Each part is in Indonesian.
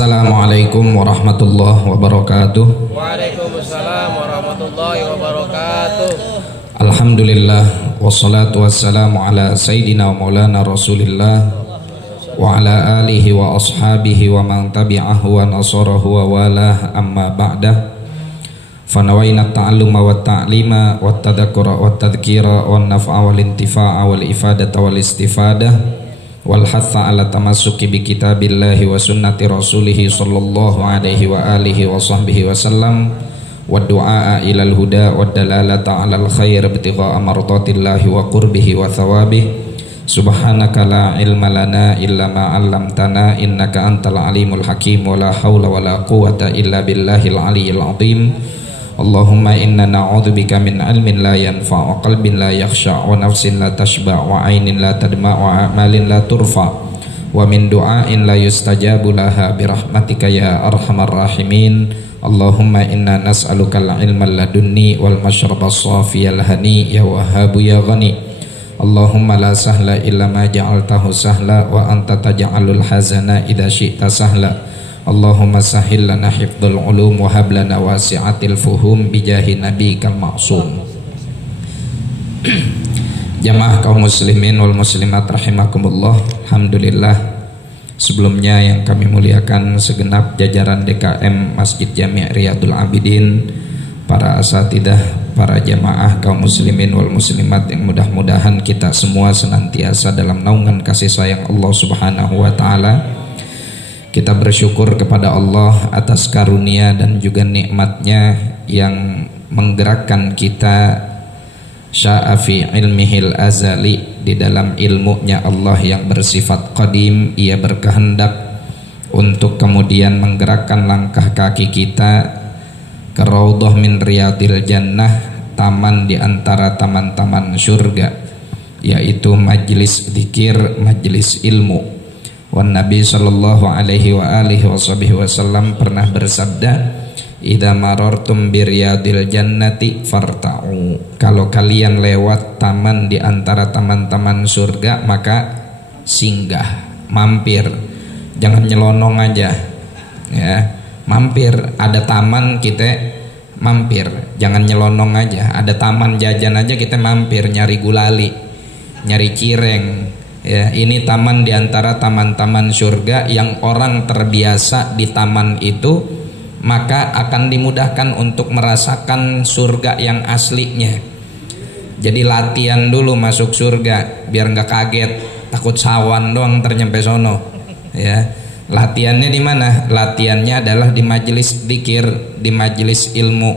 Assalamualaikum warahmatullahi wabarakatuh. Waalaikumsalam warahmatullahi wabarakatuh. Alhamdulillah wassalatu wassalamu ala sayyidina wa maulana Rasulillah wa ala alihi wa ashabihi wa man tabi'ahu wa nasarahu wa walah, amma ba'dah. Fanawayna ta'alluma wa ta'lima wa tadhakkura wa tadhkira wa naf'a wal intifa'a wal ifadata wal istifadah wal hatha ala tamassuki bi kitabillahi wa sunnati rasulih sallallahu alaihi wa alihi wa sahbihi wa sallam wa du'a ilal huda wa dalalata alal khair ibtigha'a mardatillahi wa qurbihi wa thawabih. Subhanaka la ilma lana illa ma 'allamtana innaka antal alimul hakim wa la haula wa la quwwata illa billahil aliyyil azim. Allahumma inna na'udzubika min ilmin la yanfa' wa qalbin la yakhsha' wa nafsin la tashba' wa 'ainin la tadma' wa a'malin la turfa' wa min du'ain la yustajabu laha bi rahmatika ya arhamar rahimin. Allahumma inna nas'aluka al-ilma ladunni wal mashraba as-safiyal hani ya wahhabu ya ghani. Allahumma la sahla illa ma ja'altahu sahla wa anta taj'alul hazana idza syi'ta sahla. Allahumma sahhil lana hifdzul ulum wa hab lana wasi'atil fuhum bijahi nabiyikal ma'sum. Jamaah kaum muslimin wal muslimat rahimakumullah. Alhamdulillah, sebelumnya yang kami muliakan segenap jajaran DKM Masjid Jami' Riyadul Abidin, para asatidah, para jamaah kaum muslimin wal muslimat yang mudah-mudahan kita semua senantiasa dalam naungan kasih sayang Allah Subhanahu wa taala. Kita bersyukur kepada Allah atas karunia dan juga nikmatnya yang menggerakkan kita sya'afi ilmihil azali, di dalam ilmunya Allah yang bersifat qadim. Ia berkehendak untuk kemudian menggerakkan langkah kaki kita ke raudhah min riyadil jannah, taman di antara taman-taman surga, yaitu majlis zikir, majlis ilmu. Wan Nabi sallallahu alaihi wa alihi wasallam pernah bersabda, idza marartum bi riyadil jannati farta'u. Kalau kalian lewat taman di antara taman-taman surga, maka singgah, mampir. Jangan nyelonong aja. Ya, mampir. Ada taman kita mampir. Jangan nyelonong aja. Ada taman jajan aja kita mampir, nyari gulali, nyari cireng. Ya, ini taman di antara taman-taman surga yang orang terbiasa di taman itu, maka akan dimudahkan untuk merasakan surga yang aslinya. Jadi latihan dulu masuk surga biar nggak kaget, takut sawan doang ternyampe sono. Ya, latihannya di mana? Latihannya adalah di majelis dzikir, di majelis ilmu.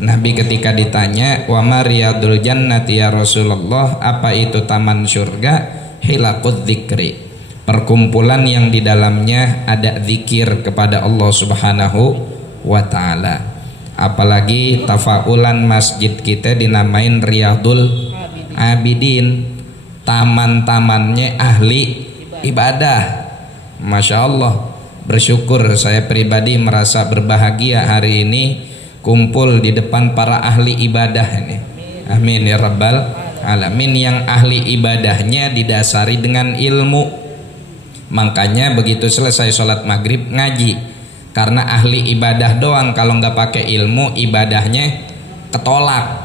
Nabi ketika ditanya, wa ma riyadul jannati ya Rasulullah, apa itu taman surga? Hilaqud dzikri, perkumpulan yang di dalamnya ada zikir kepada Allah Subhanahu wa taala. Apalagi tafaulan masjid kita dinamain Riyadul Abidin, taman-tamannya ahli ibadah. Masya Allah, bersyukur saya pribadi merasa berbahagia hari ini kumpul di depan para ahli ibadah ini. Amin ya rabbal alamin, yang ahli ibadahnya didasari dengan ilmu. Makanya begitu selesai sholat maghrib ngaji, karena ahli ibadah doang kalau nggak pakai ilmu ibadahnya ketolak.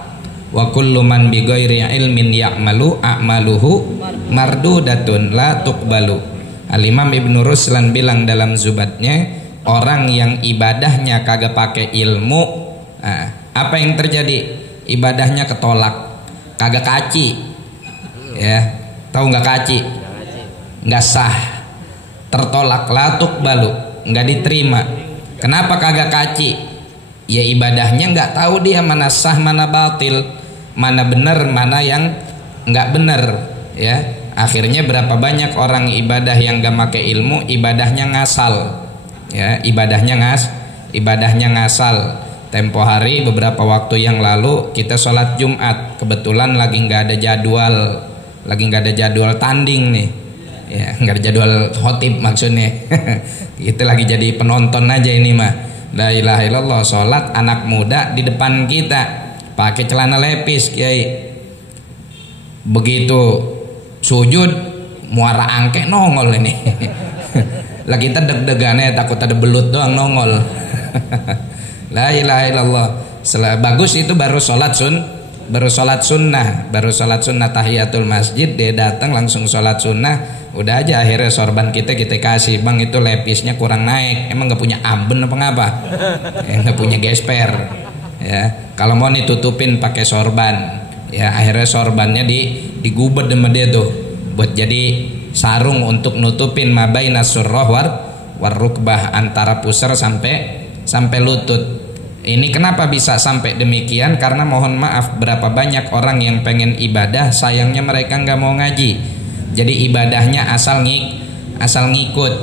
Wa kullu man bi ghairi ilmin ya'malu a'maluhu mardudatun la tuqbalu. Al-Imam Ibnu Ruslan bilang dalam Zubatnya, orang yang ibadahnya kagak pakai ilmu, apa yang terjadi? Ibadahnya ketolak, kagak kaci. Ya, tahu nggak kaci? Nggak sah, tertolak, latuk balu, nggak diterima. Kenapa kagak kaci? Ya ibadahnya nggak tahu dia mana sah mana batil, mana benar mana yang nggak benar. Ya, akhirnya berapa banyak orang ibadah yang nggak pakai ilmu, ibadahnya ngasal. Ya, ibadahnya ngasal. Tempo hari beberapa waktu yang lalu kita sholat Jumat, kebetulan lagi nggak ada jadwal tanding nih, ya nggak ada jadwal khotib maksudnya. Kita lagi jadi penonton aja ini mah. La ilaha illallah, sholat anak muda di depan kita pakai celana lepis, kiai. Begitu sujud muara angke nongol ini. Lah kita deg-degannya takut ada belut doang nongol. La ilaha illallah. Bagus itu baru sholat sunnah tahiyatul masjid, dia datang langsung sholat sunnah, udah aja akhirnya sorban kita kasih, bang itu lepisnya kurang naik, emang nggak punya amben apa ngapa? Nggak punya gesper, ya kalau mau ditutupin pakai sorban, ya akhirnya sorbannya digubet sama dia tuh, buat jadi sarung untuk nutupin mabaina surrah war rukbah, antara pusar sampai lutut. Ini kenapa bisa sampai demikian? Karena mohon maaf, berapa banyak orang yang pengen ibadah, sayangnya mereka nggak mau ngaji. Jadi ibadahnya asal ngikut,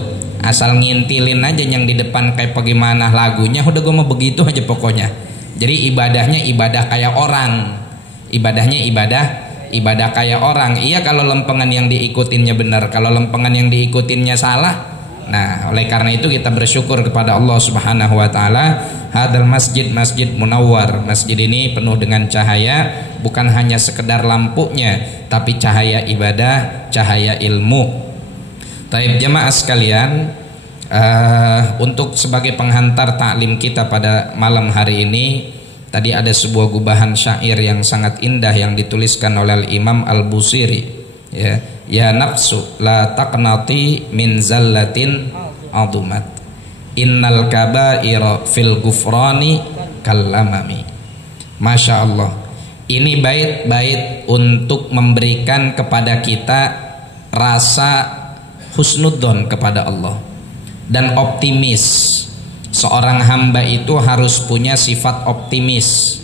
asal ngintilin aja yang di depan kayak bagaimana lagunya, udah gue mau begitu aja pokoknya. Jadi ibadahnya ibadah kayak orang, ibadahnya ibadah kayak orang. Iya kalau lempengan yang diikutinnya benar, kalau lempengan yang diikutinnya salah. Nah, oleh karena itu kita bersyukur kepada Allah Subhanahu wa taala, hadal masjid munawwar. Masjid ini penuh dengan cahaya, bukan hanya sekedar lampunya, tapi cahaya ibadah, cahaya ilmu. Taib jemaah sekalian, untuk sebagai penghantar taklim kita pada malam hari ini, tadi ada sebuah gubahan syair yang sangat indah yang dituliskan oleh Imam Al-Busiri, ya. Ya nafsu la taqnati min zallatin adumat, innal kabaira fil gufrani kallamami. Masya Allah, ini bait-bait untuk memberikan kepada kita rasa husnudzon kepada Allah dan optimis. Seorang hamba itu harus punya sifat optimis.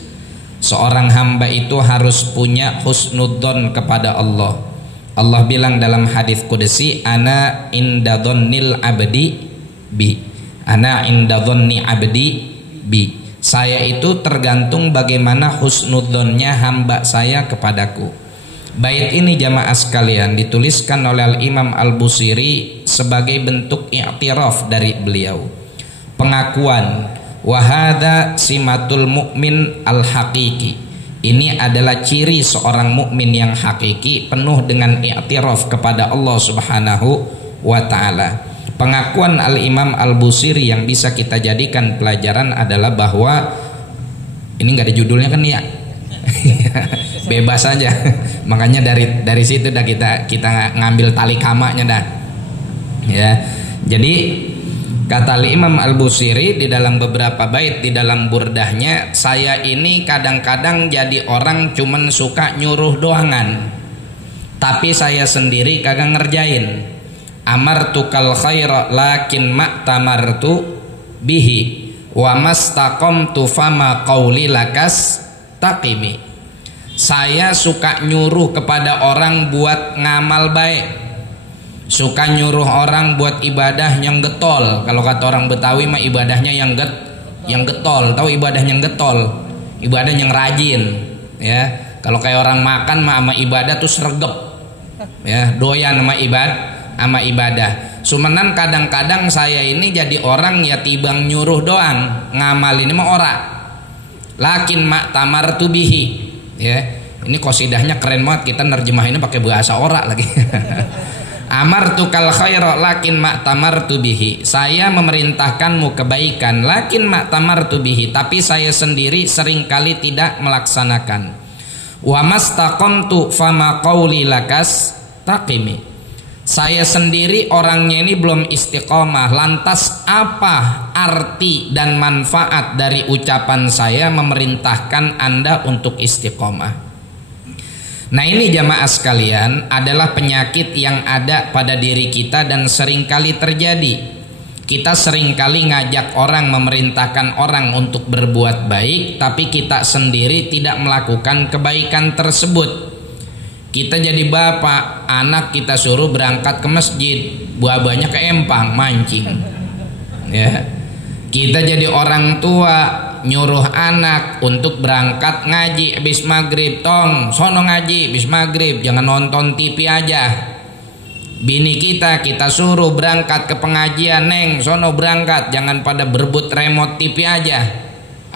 Seorang hamba itu harus punya husnudzon kepada Allah. Allah bilang dalam hadis qudsi, ana inda dhannil abdi bi. Ana inda dhanni abdi bi. Saya itu tergantung bagaimana husnudzonnya hamba saya kepadaku. Bait ini jamaah sekalian dituliskan oleh Imam Al-Busiri sebagai bentuk i'tiraf dari beliau, pengakuan, wa hadza simatul mu'min al-haqiqi. Ini adalah ciri seorang mukmin yang hakiki, penuh dengan i'tiraf kepada Allah Subhanahu wa taala. Pengakuan Al-Imam Al-Busiri yang bisa kita jadikan pelajaran adalah bahwa ini nggak ada judulnya kan ya. Bebas aja. Makanya dari situ dah kita ngambil tali kamanya dah. Ya. Jadi kata Imam Al-Busiri di dalam beberapa bait di dalam burdahnya, saya ini kadang-kadang jadi orang cuman suka nyuruh doangan, tapi saya sendiri kagak ngerjain. Amartu kal khaira lakin ma'tamartu bihi wa mastaqamtu fama qauli lakas taqimi. Saya suka nyuruh kepada orang buat ngamal baik, suka nyuruh orang buat ibadah yang getol. Kalau kata orang Betawi mah ibadahnya yang getol. Tahu ibadah yang getol? Ibadah yang rajin, ya. Kalau kayak orang makan mah sama ibadah tuh sregep, ya, doyan sama ibadah. Sumenan kadang-kadang saya ini jadi orang ya tibang nyuruh doang, ngamal ini mah ora. Lakin mak tamar tubihi, ya. Ini qasidahnya keren banget, kita nerjemahinnya pakai bahasa ora lagi. Amartu kal khaira lakin ma'tamartu bihi. Saya memerintahkanmu kebaikan lakin ma'tamartu bihi, tapi saya sendiri seringkali tidak melaksanakan. Wa mastaqamtu fama qauli lakas taqimi. Saya sendiri orangnya ini belum istiqomah. Lantas apa arti dan manfaat dari ucapan saya memerintahkan Anda untuk istiqomah? Nah, ini jamaah sekalian adalah penyakit yang ada pada diri kita dan seringkali terjadi. Kita seringkali ngajak orang, memerintahkan orang untuk berbuat baik, tapi kita sendiri tidak melakukan kebaikan tersebut. Kita jadi bapak, anak kita suruh berangkat ke masjid, buah-buahnya ke empang, mancing. Ya. Kita jadi orang tua, nyuruh anak untuk berangkat ngaji habis maghrib, tong sono ngaji habis maghrib, jangan nonton TV aja. Bini kita suruh berangkat ke pengajian, neng sono berangkat, jangan pada berebut remote TV aja.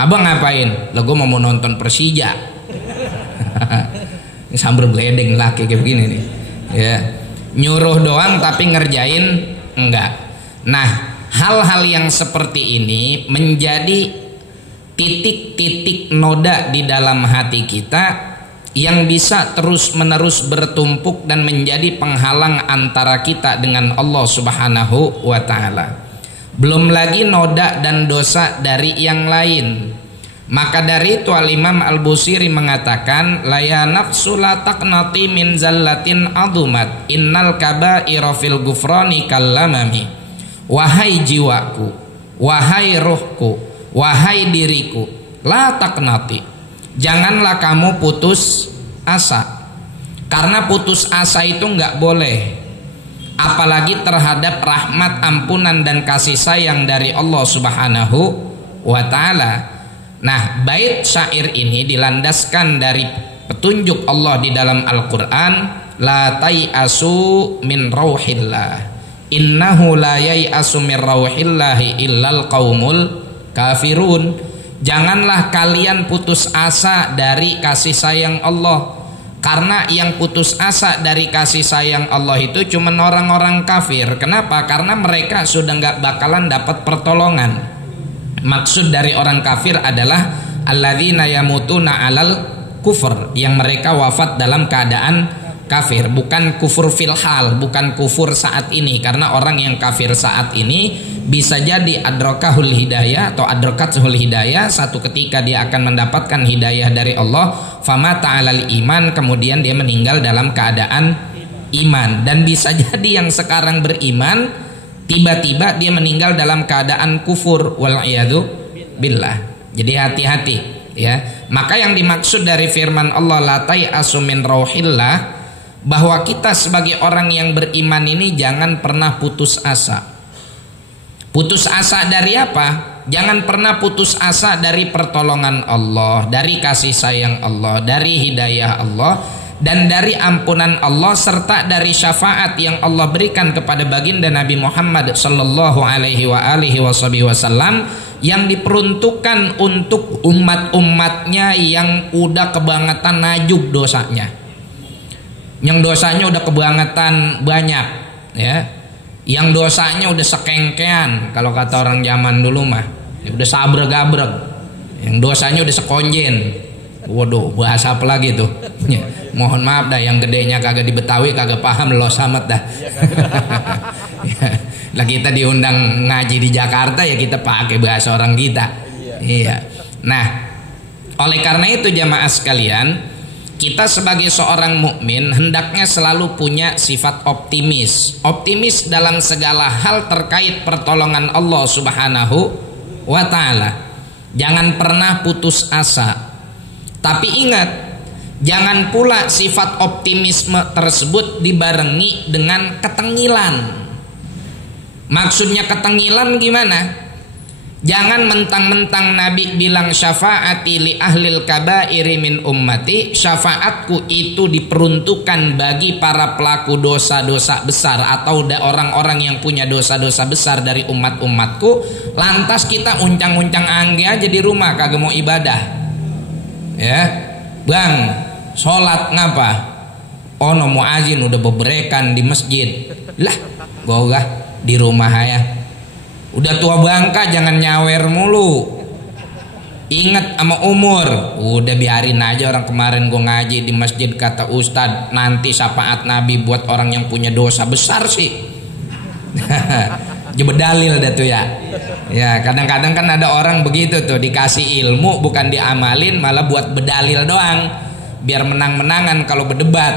Abang ngapain? Lah gue mau nonton Persija. Ini sambil geledeng laki kayak begini nih, ya. Nyuruh doang tapi ngerjain enggak. Nah, hal-hal yang seperti ini menjadi titik-titik noda di dalam hati kita yang bisa terus-menerus bertumpuk dan menjadi penghalang antara kita dengan Allah Subhanahu wa taala. Belum lagi noda dan dosa dari yang lain. Maka dari itu Al-Imam Al-Busiri mengatakan, la ya nafsu la taqnati min zallatin adumat innal kaba'ira fil ghufrani kallamami. Wahai jiwaku, wahai ruhku, wahai diriku, la taqnati, janganlah kamu putus asa. Karena putus asa itu enggak boleh, apalagi terhadap rahmat, ampunan dan kasih sayang dari Allah Subhanahu wa taala. Nah, bait syair ini dilandaskan dari petunjuk Allah di dalam Al-Qur'an, la tai'asu min rauhillah. Innahu la yai'asu min rauhillahi illal qaumul kafirun. Janganlah kalian putus asa dari kasih sayang Allah, karena yang putus asa dari kasih sayang Allah itu cuma orang-orang kafir. Kenapa? Karena mereka sudah nggak bakalan dapat pertolongan. Maksud dari orang kafir adalah alladzina yamutuna alal kufur, yang mereka wafat dalam keadaan kafir, bukan kufur fil hal, bukan kufur saat ini. Karena orang yang kafir saat ini bisa jadi adrakahul hidayah atau adrakatul hidayah, satu ketika dia akan mendapatkan hidayah dari Allah, fama ta'alal iman, kemudian dia meninggal dalam keadaan iman. Dan bisa jadi yang sekarang beriman tiba-tiba dia meninggal dalam keadaan kufur, wal'iyadu billah. Jadi hati-hati ya. Maka yang dimaksud dari firman Allah la tai'asu min rauhillah, bahwa kita sebagai orang yang beriman ini jangan pernah putus asa. Putus asa dari apa? Jangan pernah putus asa dari pertolongan Allah, dari kasih sayang Allah, dari hidayah Allah, dan dari ampunan Allah, serta dari syafaat yang Allah berikan kepada baginda Nabi Muhammad sallallahu alaihi wasallam, yang diperuntukkan untuk umat-umatnya yang udah kebangetan najub dosanya, yang dosanya udah kebangetan banyak ya, yang dosanya udah sekengkean, kalau kata orang zaman dulu mah udah sabreg-abreg, yang dosanya udah sekonjen. Waduh, bahasa apa lagi tuh ya, mohon maaf dah, yang gedenya kagak di Betawi kagak paham lo samet dah. Ya, lah kita diundang ngaji di Jakarta ya kita pakai bahasa orang kita. Iya. Nah, oleh karena itu jamaah sekalian, kita sebagai seorang mukmin hendaknya selalu punya sifat optimis. Optimis dalam segala hal terkait pertolongan Allah Subhanahu wa taala. Jangan pernah putus asa. Tapi ingat, jangan pula sifat optimisme tersebut dibarengi dengan ketengilan. Maksudnya ketengilan gimana? Jangan mentang-mentang Nabi bilang syafaati li ahlil kabairi min ummati, syafaatku itu diperuntukkan bagi para pelaku dosa-dosa besar atau orang-orang yang punya dosa-dosa besar dari umat-umatku. Lantas kita uncang-uncang angge aja di rumah kagak mau ibadah. Ya, bang, sholat ngapa? Ono muazin udah beberekan di masjid. Lah, gua di rumah ya. Udah tua bangka jangan nyawer mulu. Ingat sama umur. Udah biarin aja, orang kemarin gue ngaji di masjid kata Ustadz, nanti syafaat Nabi buat orang yang punya dosa besar sih. Coba dalil dah tuh ya. Ya kadang-kadang kan ada orang begitu tuh, dikasih ilmu bukan diamalin, malah buat bedalil doang biar menang-menangan kalau berdebat.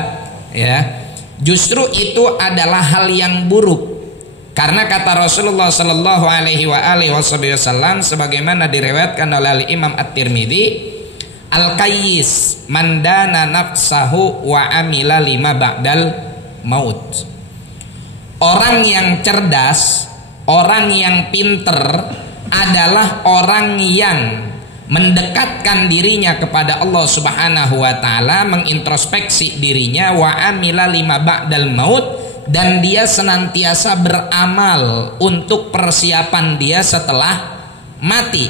Ya, justru itu adalah hal yang buruk. Karena kata Rasulullah sallallahu alaihi wasallam sebagaimana diriwayatkan oleh Imam At-Tirmidzi, al-qayyis man dana nafsahu wa amila lima ba'dal maut. Orang yang cerdas, orang yang pinter adalah orang yang mendekatkan dirinya kepada Allah Subhanahu wa taala, mengintrospeksi dirinya, wa amila lima ba'dal maut, dan dia senantiasa beramal untuk persiapan dia setelah mati.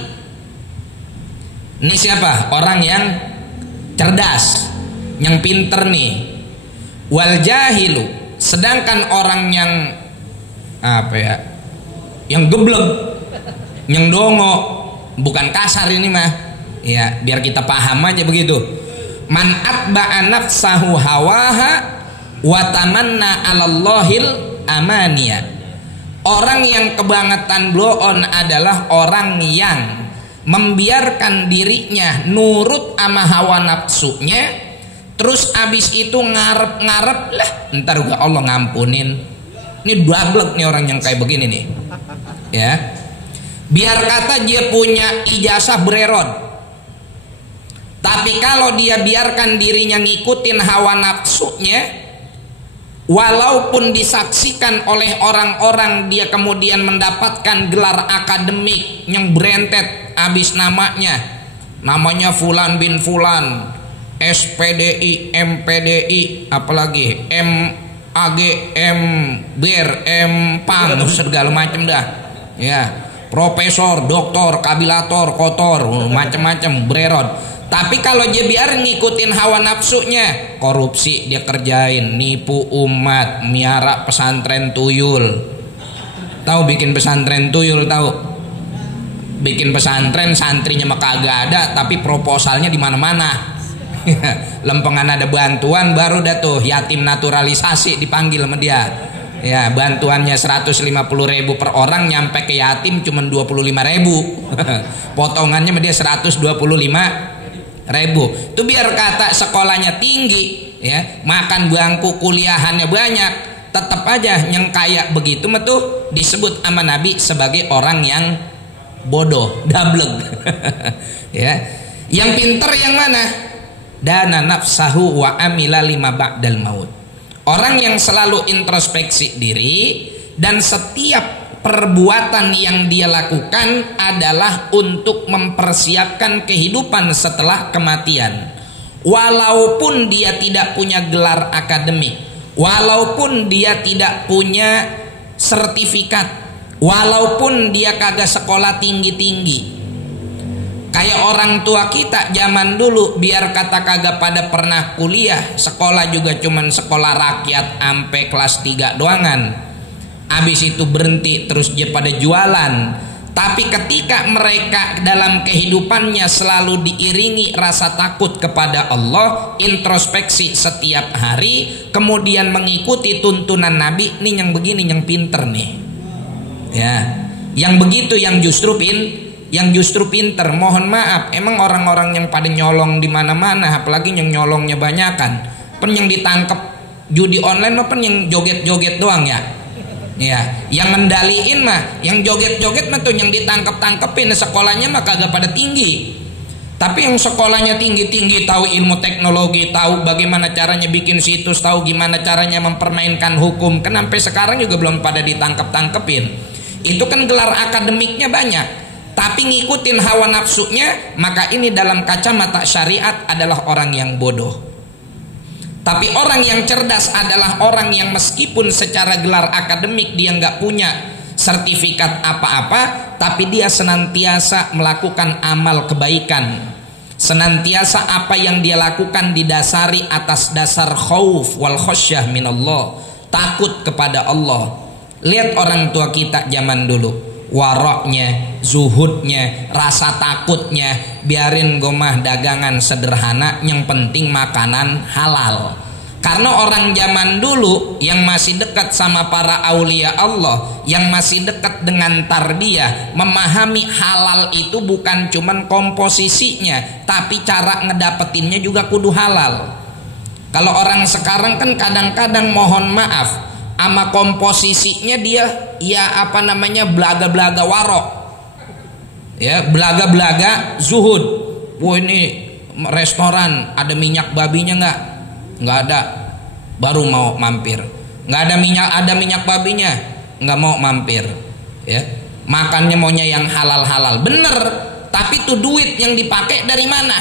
Ini siapa? Orang yang cerdas, yang pinter nih. Wal jahilu, sedangkan orang yang yang geblek, yang dongo, bukan kasar ini mah. Ya, biar kita paham aja begitu. Man atba'a nafsahu hawaha wa tamanna 'alallahil amaniya. Orang yang kebangetan blow on adalah orang yang membiarkan dirinya nurut sama hawa nafsunya, terus abis itu ngarep-ngarep lah ntar juga Allah ngampunin. Ini dablek nih orang yang kayak begini nih. Ya. Biar kata dia punya ijazah bererod, tapi kalau dia biarkan dirinya ngikutin hawa nafsunya, walaupun disaksikan oleh orang-orang dia kemudian mendapatkan gelar akademik yang berentet habis namanya Fulan bin Fulan, SPDI, MPDI, apalagi MAG, MBER, MPAN, segala macam dah. Ya, profesor, doktor, kabilator, kotor, macam-macam bererot. Tapi kalau dia biar ngikutin hawa nafsunya, korupsi dia kerjain, nipu umat, miara pesantren tuyul. Tahu bikin pesantren tuyul tahu? Bikin pesantren santrinya mah kagak ada, tapi proposalnya di mana-mana. Lempengan ada bantuan baru dah tuh yatim naturalisasi dipanggil sama dia. Ya, bantuannya 150.000 per orang, nyampe ke yatim cuman 25.000. Potongannya sama dia 125.000. Itu biar kata sekolahnya tinggi, ya, makan bangku kuliahannya banyak, tetap aja yang kayak begitu mah tuh disebut sama Nabi sebagai orang yang bodoh, dablek. Ya. Yang pinter yang mana? Dana nafsahu wa amila lima ba'dal maut. Orang yang selalu introspeksi diri dan setiap perbuatan yang dia lakukan adalah untuk mempersiapkan kehidupan setelah kematian. Walaupun dia tidak punya gelar akademik, walaupun dia tidak punya sertifikat, walaupun dia kagak sekolah tinggi-tinggi. Kayak orang tua kita zaman dulu, biar kata kagak pada pernah kuliah, sekolah juga cuman sekolah rakyat ampe kelas 3 doangan. Habis itu berhenti, terus dia pada jualan. Tapi ketika mereka dalam kehidupannya selalu diiringi rasa takut kepada Allah, introspeksi setiap hari, kemudian mengikuti tuntunan Nabi, nih yang begini yang pinter nih. Ya, yang begitu yang justru pinter. Mohon maaf, emang orang-orang yang pada nyolong di mana-mana, apalagi yang nyolongnya banyakan, pen yang ditangkap judi online mah pen yang joget-joget doang ya. Ya, yang ngendaliin mah, yang joget-joget mah tuh yang ditangkep-tangkepin, sekolahnya mah kagak pada tinggi. Tapi yang sekolahnya tinggi-tinggi, tahu ilmu teknologi, tahu bagaimana caranya bikin situs, tahu gimana caranya mempermainkan hukum, kan sampai sekarang juga belum pada ditangkep-tangkepin. Itu kan gelar akademiknya banyak, tapi ngikutin hawa nafsunya, maka ini dalam kacamata syariat adalah orang yang bodoh. Tapi orang yang cerdas adalah orang yang meskipun secara gelar akademik dia nggak punya sertifikat apa-apa, tapi dia senantiasa melakukan amal kebaikan. Senantiasa apa yang dia lakukan didasari atas dasar khauf wal khasyah minallah, takut kepada Allah. Lihat orang tua kita zaman dulu, waroknya, zuhudnya, rasa takutnya, biarin gomah dagangan sederhana, yang penting makanan halal. Karena orang zaman dulu yang masih dekat sama para aulia Allah, yang masih dekat dengan tarbiyah, memahami halal itu bukan cuman komposisinya, tapi cara ngedapetinnya juga kudu halal. Kalau orang sekarang kan kadang-kadang mohon maaf, sama komposisinya dia ya belaga-belaga warok, ya belaga-belaga zuhud. Wah, ini restoran ada minyak babinya nggak ada, baru mau mampir. Nggak ada minyak babinya, nggak mau mampir. Ya, makannya maunya yang halal-halal, bener. Tapi tuh duit yang dipakai dari mana?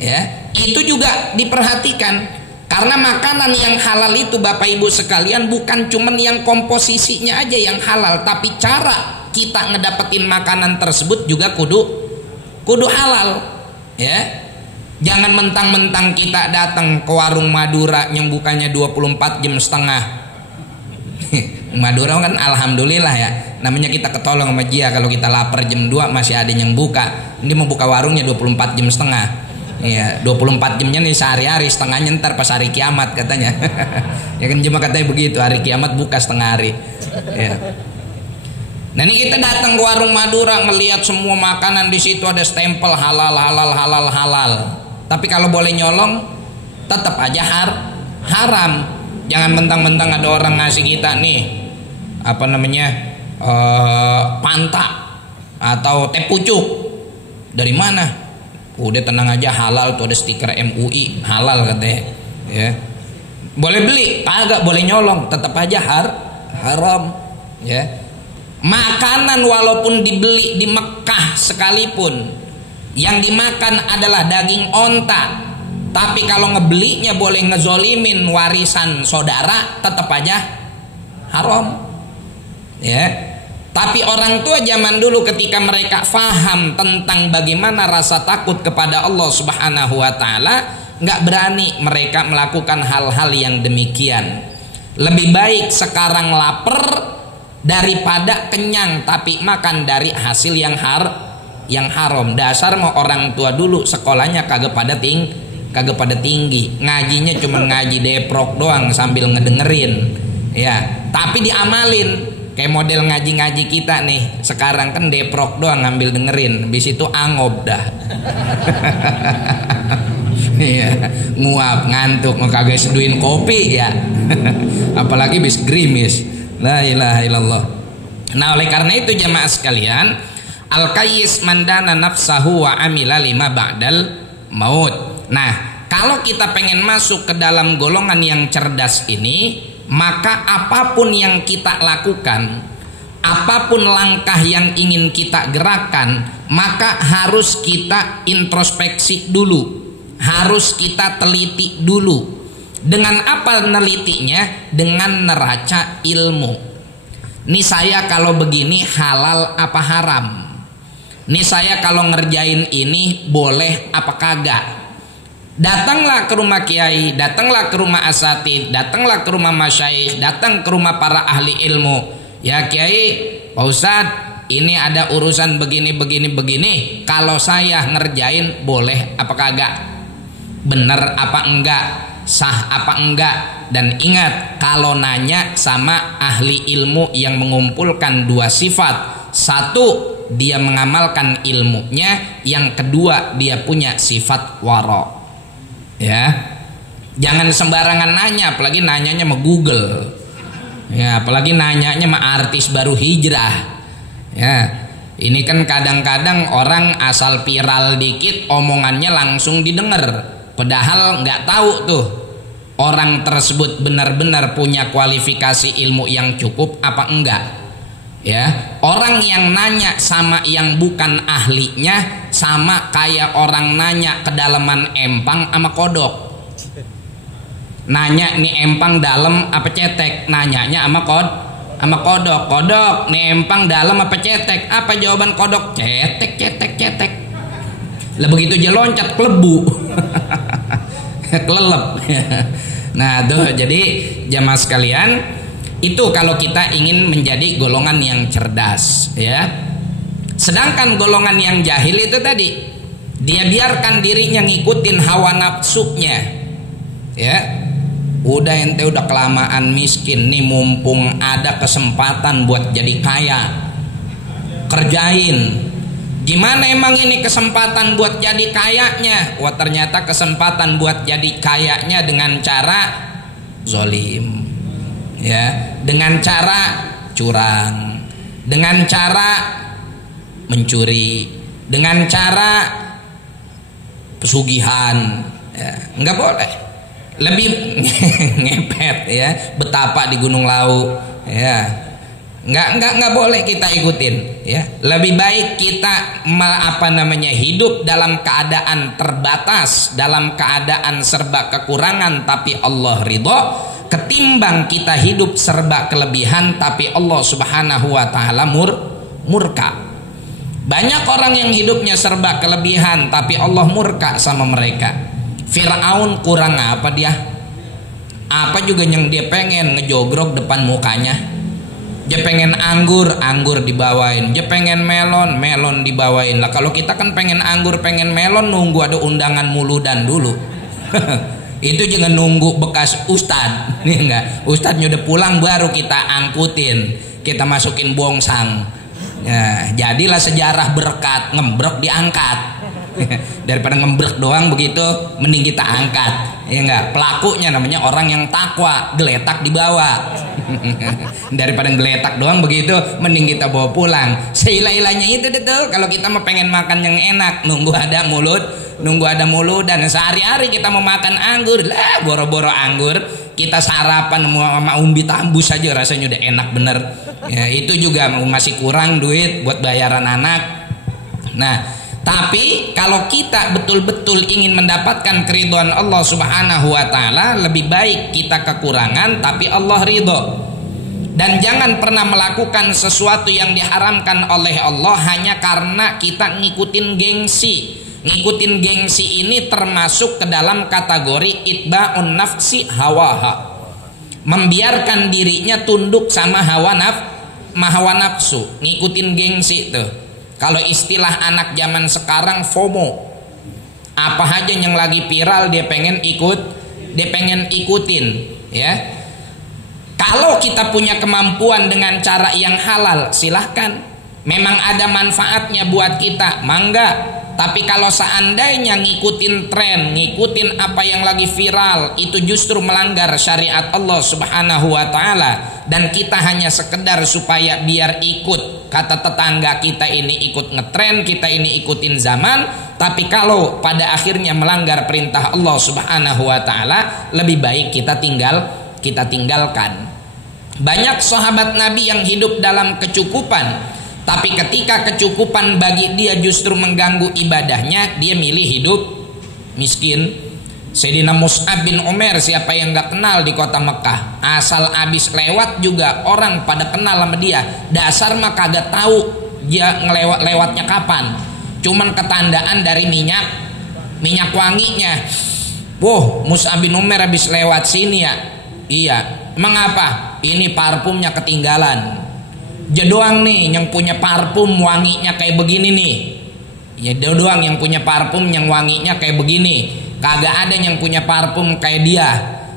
Ya, itu juga diperhatikan. Karena makanan yang halal itu Bapak Ibu sekalian bukan cuman yang komposisinya aja yang halal, tapi cara kita ngedapetin makanan tersebut juga kudu halal. Ya. Jangan mentang-mentang kita datang ke warung Madura yang bukanya 24 jam setengah. Madura kan alhamdulillah ya. Namanya kita ketolong sama dia, kalau kita lapar jam 2 masih ada yang buka. Ini mau buka warungnya 24 jam setengah. Iya, 24 jamnya nih sehari-hari, setengahnya ntar pas hari kiamat katanya. Ya kan cuma katanya begitu, hari kiamat buka setengah hari. Ya. Nah ini kita datang ke warung Madura ngelihat semua makanan di situ ada stempel halal halal halal halal. Tapi kalau boleh nyolong tetap aja haram. Jangan mentang-mentang ada orang ngasih kita nih apa namanya panta atau teh pucuk. Dari mana? Udah tenang aja, halal tuh, ada stiker MUI halal katanya. Ya. Boleh beli, kagak boleh nyolong, tetap aja haram. Ya. Makanan walaupun dibeli di Mekah sekalipun, yang dimakan adalah daging onta, tapi kalau ngebelinya boleh ngezolimin warisan saudara, tetap aja haram. Ya. Tapi orang tua zaman dulu ketika mereka faham tentang bagaimana rasa takut kepada Allah Subhanahu wa taala, nggak berani mereka melakukan hal-hal yang demikian. Lebih baik sekarang lapar daripada kenyang tapi makan dari hasil yang haram. Dasar mau orang tua dulu sekolahnya kagak pada tinggi. Ngajinya cuma ngaji deprok doang sambil ngedengerin. Ya, tapi diamalin. Kayak model ngaji-ngaji kita nih sekarang kan deprok doang ngambil dengerin, habis itu angob dah. Iya, nguap, ngantuk, mau kagak seduin kopi ya. Apalagi bis grimis. La ilaha illallah. Nah oleh karena itu jamaah sekalian, al-qayyis mandana nafsahu wa amila lima ba'dal maut. Nah kalau kita pengen masuk ke dalam golongan yang cerdas ini, maka apapun yang kita lakukan, apapun langkah yang ingin kita gerakan, maka harus kita introspeksi dulu, harus kita teliti dulu. Dengan apa nelitinya? Dengan neraca ilmu. Nih saya kalau begini halal apa haram? Nih saya kalau ngerjain ini boleh apa kagak? Datanglah ke rumah kiai, datanglah ke rumah asatid, datanglah ke rumah masyayikh, datang ke rumah para ahli ilmu. Ya kiai, Pak Ustadz, ini ada urusan begini. Kalau saya ngerjain boleh apa kagak? Bener apa enggak? Sah apa enggak? Dan ingat, kalau nanya sama ahli ilmu yang mengumpulkan dua sifat, satu dia mengamalkan ilmunya, yang kedua dia punya sifat wara. Ya, jangan sembarangan nanya, apalagi nanyanya sama Google. Ya, apalagi nanyanya sama artis baru hijrah. Ya, ini kan kadang-kadang orang asal viral dikit omongannya langsung didengar, padahal nggak tahu tuh orang tersebut benar-benar punya kualifikasi ilmu yang cukup apa enggak. Ya, orang yang nanya sama yang bukan ahlinya sama kayak orang nanya kedalaman empang sama kodok. Nanya nih empang dalam apa cetek, nanyanya sama kodok. Kodok nih empang dalam apa cetek? Apa jawaban kodok? Cetek. Lah begitu aja loncat kelebu. Kelelep. Nah tuh, jadi jamaah sekalian, itu kalau kita ingin menjadi golongan yang cerdas, ya. Sedangkan golongan yang jahil itu tadi, dia biarkan dirinya ngikutin hawa nafsunya, ya. Udah ente udah kelamaan miskin nih, mumpung ada kesempatan buat jadi kaya, kerjain. Gimana emang ini kesempatan buat jadi kayanya? Wah ternyata kesempatan buat jadi kayanya dengan cara zolim, ya, dengan cara curang, dengan cara mencuri, dengan cara pesugihan, ya, nggak boleh. Lebih ngepet, ya, betapa di Gunung Lau, ya. Nggak boleh kita ikutin, ya. Lebih baik kita hidup dalam keadaan terbatas, dalam keadaan serba kekurangan tapi Allah ridho, ketimbang kita hidup serba kelebihan tapi Allah Subhanahu wa taala murka. Banyak orang yang hidupnya serba kelebihan tapi Allah murka sama mereka. Fir'aun kurang apa dia? Apa juga yang dia pengen ngejogrok depan mukanya? Dia pengen anggur, anggur dibawain. Dia pengen melon, melon dibawain. Lah kalau kita kan pengen anggur, pengen melon, nunggu ada undangan muludan dulu. Itu jangan nunggu bekas ustad, nih enggak. Ustadnya udah pulang baru kita angkutin, kita masukin bongsang. Ya, jadilah sejarah berkat, ngembrek diangkat. Daripada ngembrek doang begitu, mending kita angkat. Ya enggak, pelakunya namanya orang yang takwa, geletak dibawa. Daripada geletak doang begitu, mending kita bawa pulang. Seilah-ilahnya itu tuh, kalau kita mau pengen makan yang enak, nunggu ada mulut dan sehari-hari kita mau makan anggur lah, boro-boro anggur kita sarapan sama umbi tambus saja rasanya udah enak bener ya, itu juga masih kurang duit buat bayaran anak. Nah, tapi kalau kita betul-betul ingin mendapatkan keridhaan Allah Subhanahu wa taala, lebih baik kita kekurangan tapi Allah ridho. Dan jangan pernah melakukan sesuatu yang diharamkan oleh Allah hanya karena kita ngikutin gengsi. Ngikutin gengsi ini termasuk ke dalam kategori itba'un nafsi hawaha, membiarkan dirinya tunduk sama hawa nafsu, ngikutin gengsi tuh. Kalau istilah anak zaman sekarang FOMO, apa aja yang lagi viral dia pengen ikutin ya. Kalau kita punya kemampuan dengan cara yang halal, silahkan, memang ada manfaatnya buat kita, mangga. Tapi kalau seandainya ngikutin tren, ngikutin apa yang lagi viral, itu justru melanggar syariat Allah Subhanahu wa taala, dan kita hanya sekedar supaya biar ikut kata tetangga kita ini ikut ngetren, kita ini ikutin zaman. Tapi kalau pada akhirnya melanggar perintah Allah Subhanahu wa taala, lebih baik kita tinggalkan. Banyak sahabat Nabi yang hidup dalam kecukupan, tapi ketika kecukupan bagi dia justru mengganggu ibadahnya, dia milih hidup miskin. Sayyidina Mus'ab bin Umair, siapa yang gak kenal di kota Mekah, asal abis lewat juga orang pada kenal sama dia. Dasar mah kagak tahu dia lewatnya kapan, cuman ketandaan dari minyak wanginya. Wah, Mus'ab bin Umair abis lewat sini ya. Iya, emang apa? Ini parfumnya ketinggalan. Dia doang nih yang punya parfum wanginya kayak begini nih. Ya dia doang yang punya parfum yang wanginya kayak begini. Kagak ada yang punya parfum kayak dia.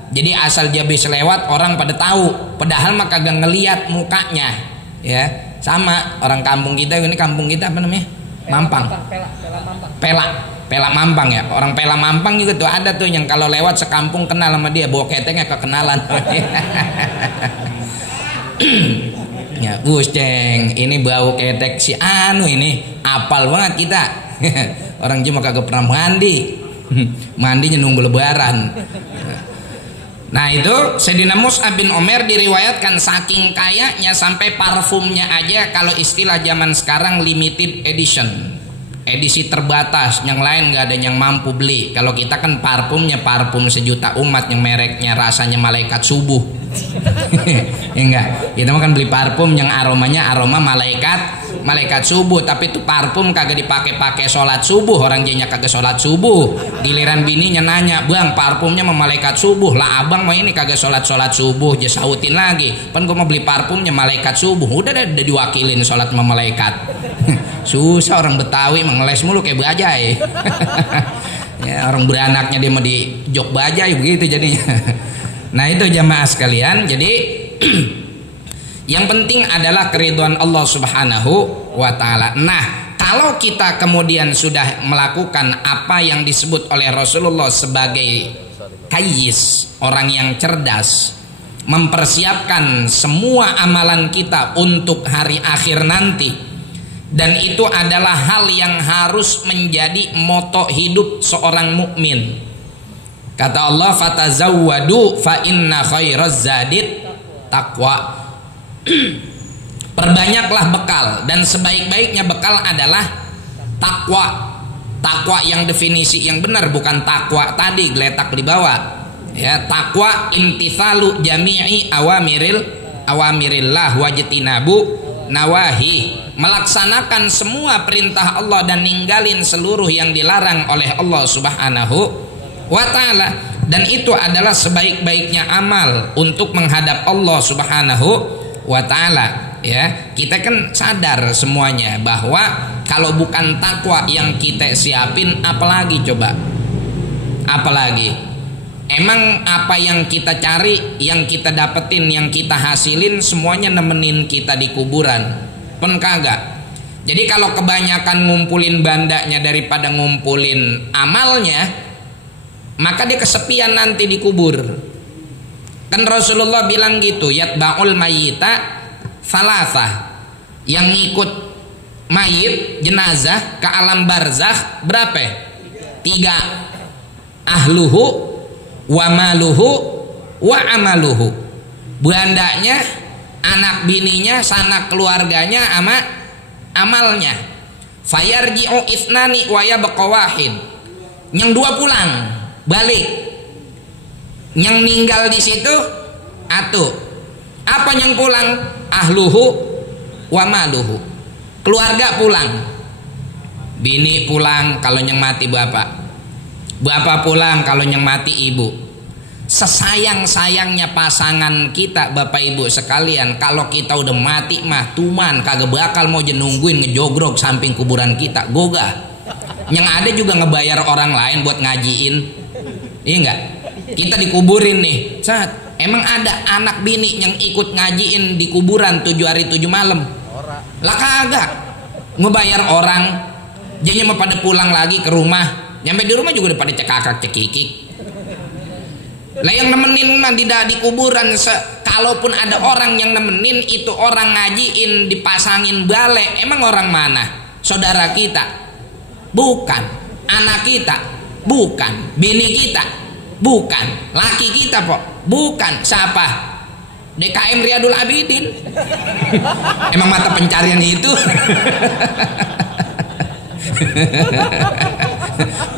Jadi asal dia bisa lewat orang pada tahu. Padahal mah kagak ngeliat mukanya. Ya, sama orang kampung kita, ini kampung kita apa namanya? Mampang. Pela Mampang ya. Orang Pela Mampang juga tuh ada tuh yang kalau lewat sekampung kenal sama dia, bawa keteknya kekenalan. Ya, Ceng, ini bau ketek si anu ini apal banget kita. Orang cuma kagak pernah mandi. Mandinya nunggu lebaran. Nah, itu Sayyidina Mus'ab bin Umair diriwayatkan saking kayanya sampai parfumnya aja kalau istilah zaman sekarang limited edition. Edisi terbatas, yang lain nggak ada yang mampu beli. Kalau kita kan parfumnya parfum sejuta umat yang mereknya rasanya malaikat subuh. Ya enggak, kita makan beli parfum yang aromanya aroma malaikat subuh, tapi itu parfum kagak dipakai sholat subuh, orang jenya kagak sholat subuh. Giliran bininya nanya, "Bang, parfumnya sama malaikat subuh." Lah abang mah ini kagak sholat subuh, dia sautin lagi, "Pan gua mau beli parfumnya malaikat subuh." Udah diwakilin sholat sama malaikat. Susah orang Betawi mengeles mulu kayak bajai. Ya, orang beranaknya dia mau di jok bajai begitu jadinya. Nah, itu jamaah sekalian. Jadi yang penting adalah keridhaan Allah Subhanahu wa taala. Nah, kalau kita kemudian sudah melakukan apa yang disebut oleh Rasulullah sebagai kayyis, orang yang cerdas, mempersiapkan semua amalan kita untuk hari akhir nanti, dan itu adalah hal yang harus menjadi moto hidup seorang mukmin. Kata Allah, fatazawwadu fa inna khairaz zadid taqwa. Perbanyaklah bekal, dan sebaik-baiknya bekal adalah takwa. Takwa yang definisi yang benar, bukan takwa tadi geletak di bawah. Ya, takwa imtithalu jami'i awamirillah wajtinabu nawahi, melaksanakan semua perintah Allah dan ninggalin seluruh yang dilarang oleh Allah Subhanahu wa ta'ala. Dan itu adalah sebaik-baiknya amal untuk menghadap Allah Subhanahu wa taala. Ya, kita kan sadar semuanya bahwa kalau bukan takwa yang kita siapin, apalagi coba? Apalagi? Emang apa yang kita cari, yang kita dapetin, yang kita hasilin semuanya nemenin kita di kuburan? Pun kagak. Jadi kalau kebanyakan ngumpulin bandanya daripada ngumpulin amalnya, maka dia kesepian nanti di kubur. Kan Rasulullah bilang gitu, yatba'ul mayyita salasah, yang ngikut mayit jenazah ke alam barzakh berapa? 3. Ahluhu wa maluhu wa amaluhu. Bandanya, anak bininya, sanak keluarganya, sama amalnya. Fayarji'u isnani wa yabqa wahid. Yang 2 pulang balik, yang ninggal di situ atuh. Apa yang pulang? Ahluhu wa maluhu. Keluarga pulang. Bini pulang kalau yang mati bapak. Bapak pulang kalau yang mati ibu. Sesayang-sayangnya pasangan kita bapak ibu sekalian, kalau kita udah mati mah tuman kagak bakal mau nungguin ngejogrok samping kuburan kita, gogah. Yang ada juga ngebayar orang lain buat ngajiin. Iya enggak? Kita dikuburin nih. Saat emang ada anak bini yang ikut ngajiin di kuburan 7 hari 7 malam? Lah kagak. Ngebayar orang, jadinya mau pada pulang lagi ke rumah. Nyampe di rumah juga udah pada cekakak cekikik. Lah yang nemenin mah di kuburan, kalaupun ada orang yang nemenin, itu orang ngajiin dipasangin balai. Emang orang mana? Saudara kita? Bukan. Anak kita? Bukan. Bini kita? Bukan. Laki kita kok? Bukan. Siapa? DKM Riyadul Abidin. Emang mata pencarian itu.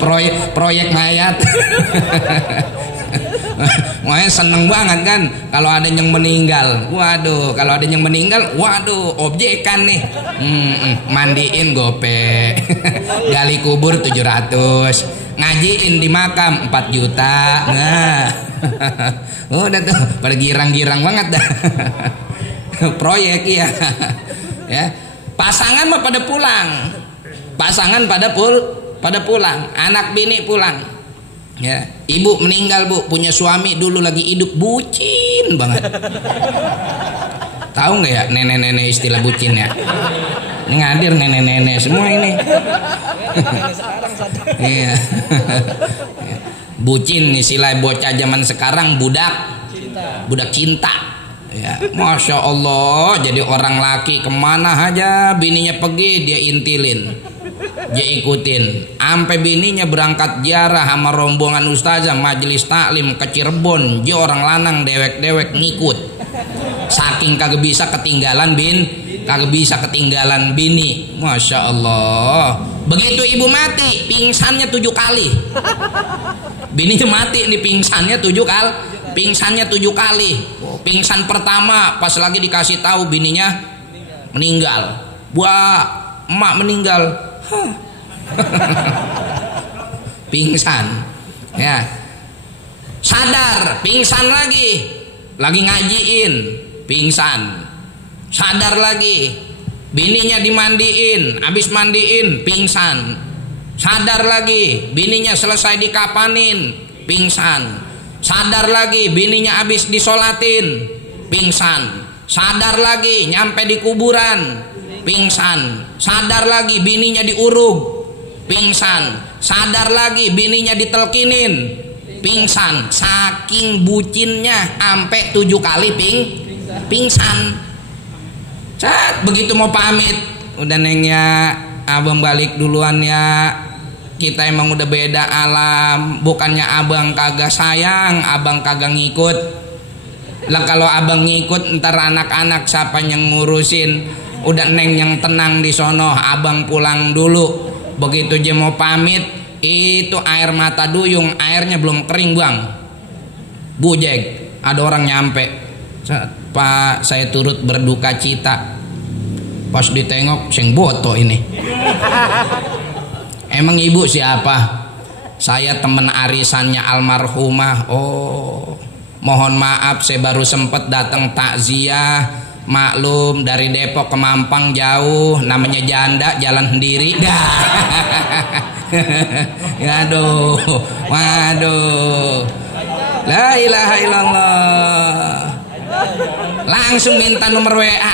proyek mayat. Makanya seneng banget kan kalau ada yang meninggal. Waduh, kalau ada yang meninggal, waduh, objekan nih. Mandiin gope. Gali kubur 700. Ngajiin di makam 4 juta. Nah. Udah tuh pada girang-girang banget dah. Proyek ya. Ya. Pasangan mah pada pulang. Pasangan pada pulang. Anak bini pulang. Ya, ibu meninggal bu, punya suami dulu lagi hidup bucin banget. Tahu nggak ya nenek-nenek istilah bucin ya? Ini ngadir nenek-nenek semua ini. Iya. Bucin istilah bocah zaman sekarang, budak cinta. Ya, masya Allah, jadi orang laki kemana aja bininya pergi dia intilin, dia ikutin. Sampai bininya berangkat ziarah sama rombongan ustazah majelis taklim ke Cirebon, dia orang lanang dewek-dewek ngikut. Saking kagak bisa ketinggalan bini, masya Allah. Begitu ibu mati, pingsannya 7 kali. Bininya mati nih, pingsannya 7 kali. Pingsan pertama pas lagi dikasih tahu bininya meninggal. Wah, emak meninggal. Pingsan. Ya. Sadar, pingsan lagi ngajiin, pingsan. Sadar lagi, bininya dimandiin, habis mandiin pingsan. Sadar lagi, bininya selesai dikapanin, pingsan. Sadar lagi, bininya habis disolatin, pingsan. Sadar lagi, nyampe di kuburan, pingsan. Sadar lagi, bininya diurug, pingsan. Sadar lagi, bininya ditelkinin, pingsan. Saking bucinnya, sampai 7 kali pingsan. Saat begitu mau pamit, udah nengnya, abang balik duluan ya. Kita emang udah beda alam. Bukannya abang kagak sayang, abang kagak ngikut. Lah kalau abang ngikut, ntar anak-anak siapa yang ngurusin? Udah neng yang tenang di sono, abang pulang dulu. Begitu dia mau pamit, itu air mata duyung, airnya belum kering bang. Bujek, ada orang nyampe. Pak, saya turut berduka cita. Pas ditengok, sing boto ini. Emang ibu siapa? Saya teman arisannya almarhumah. Oh, mohon maaf saya baru sempat datang takziah. Maklum dari Depok ke Mampang jauh, namanya janda jalan sendiri dah. Aduh, waduh, la ilaha illallah. Langsung minta nomor WA,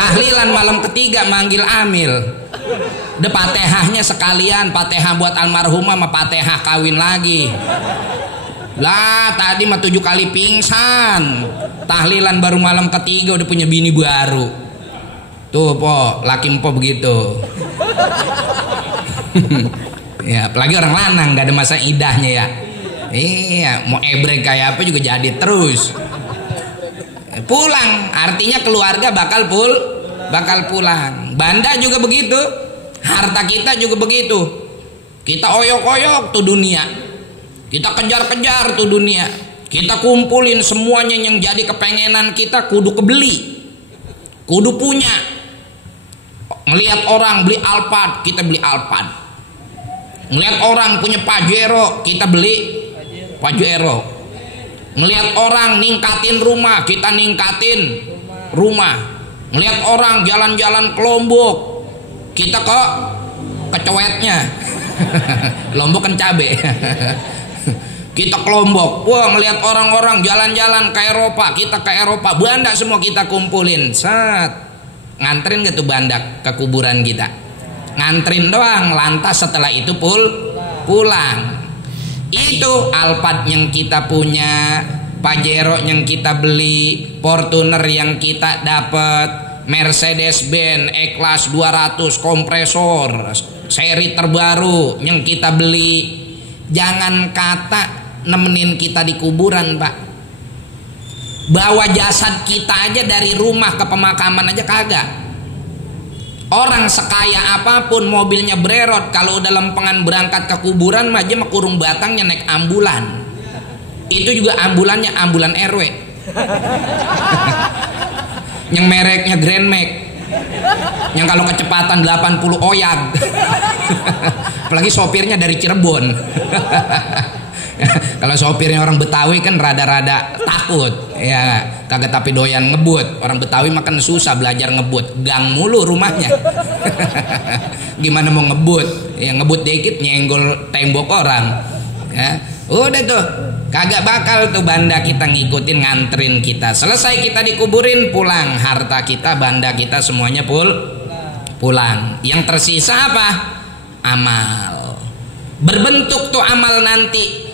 tahlilan malam ketiga manggil Amil. De Fatihahnya sekalian, Fatihah buat almarhumah sama Fatihah kawin lagi. Lah tadi mah 7 kali pingsan, tahlilan baru malam ketiga udah punya bini baru. Tuh po, laki empo begitu. Ya apalagi orang lanang gak ada masa idahnya ya. Iya, mau ebrek kayak apa juga jadi terus. Pulang, artinya keluarga bakal pulang. Banda juga begitu, harta kita juga begitu. Kita oyok-oyok tuh dunia, kita kejar-kejar tuh dunia, kita kumpulin semuanya yang jadi kepengenan kita, kudu kebeli, kudu punya. Ngelihat orang beli Alphard, kita beli Alphard. Ngelihat orang punya Pajero, kita beli Pajero. Ngelihat orang ningkatin rumah, kita ningkatin rumah. Ngelihat orang jalan-jalan ke Lombok, kita ke cowetnya. Lombok kan cabe. Kita ke Lombok, wah ngelihat orang-orang jalan-jalan ke Eropa, kita ke Eropa. Banda semua kita kumpulin. Set. Nganterin gak tuh banda ke kuburan kita? Nganterin doang, lantas setelah itu pulang. Itu Alphard yang kita punya, Pajero yang kita beli, Fortuner yang kita dapat, Mercedes-Benz E-Class 200 kompresor seri terbaru yang kita beli. Jangan kata nemenin kita di kuburan, Pak. Bawa jasad kita aja dari rumah ke pemakaman aja kagak. Orang sekaya apapun mobilnya bererot, kalau udah lempengan berangkat ke kuburan aja mah kurung batangnya naik ambulan. Itu juga ambulannya ambulan RW. Yang mereknya Grand Max. Yang kalau kecepatan 80 oyad. Apalagi sopirnya dari Cirebon. Kalau sopirnya orang Betawi kan rada-rada takut, ya kagak tapi doyan ngebut. Orang Betawi makan susah belajar ngebut, gang mulu rumahnya. Gimana mau ngebut? Ya ngebut dikit nyenggol tembok orang. Ya, udah tuh, kagak bakal tuh banda kita ngikutin nganterin kita. Selesai kita dikuburin, pulang, harta kita, banda kita semuanya pulang. Yang tersisa apa? Amal. Berbentuk tuh amal nanti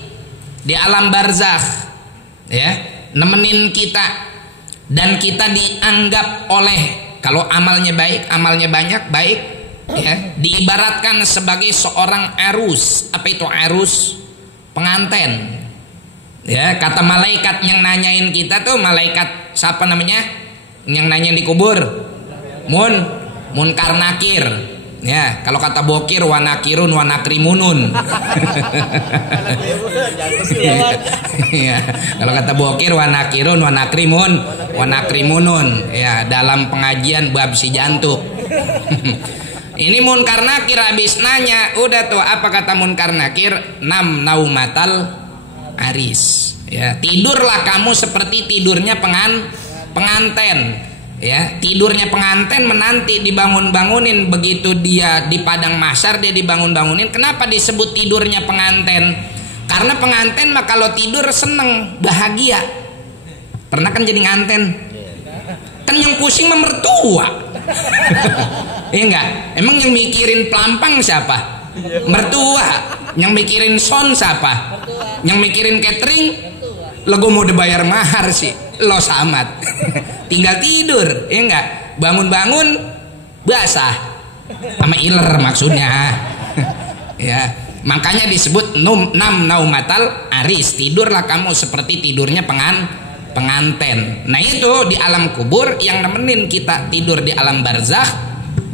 di alam barzakh, ya, nemenin kita, dan kita dianggap oleh, kalau amalnya baik, amalnya banyak, baik, ya, diibaratkan sebagai seorang arus. Apa itu arus? Penganten. Ya, kata malaikat yang nanyain kita tuh, malaikat siapa namanya? Yang nanyain di kubur, Munkar Nakir. Ya, kalau kata Bokir wanakirun wanakrimunun. Ya, kalau kata Bokir wanakirun wanakrimunun. Ya, dalam pengajian bab si jantuk. Ini Munkar Nakir habis nanya, udah tuh apa kata Munkar Nakir? Nam naumatal aris. Ya, tidurlah kamu seperti tidurnya penganten. Ya, tidurnya pengantin menanti dibangun-bangunin. Begitu dia di padang mahsyar dia dibangun-bangunin. Kenapa disebut tidurnya pengantin? Karena pengantin mah kalau tidur seneng, bahagia. Pernah kan jadi nganten? Kan yang pusing mah mertua. Iya enggak? Emang yang mikirin pelampang siapa? Mertua. Yang mikirin son siapa? Yang mikirin catering? Lo gue mau dibayar mahar sih, lo samat. Tinggal tidur, ya enggak? Bangun-bangun basah sama iler maksudnya. Ya, makanya disebut nam naumatal aris. Tidurlah kamu seperti tidurnya penganten. Nah itu di alam kubur, yang nemenin kita tidur di alam barzakh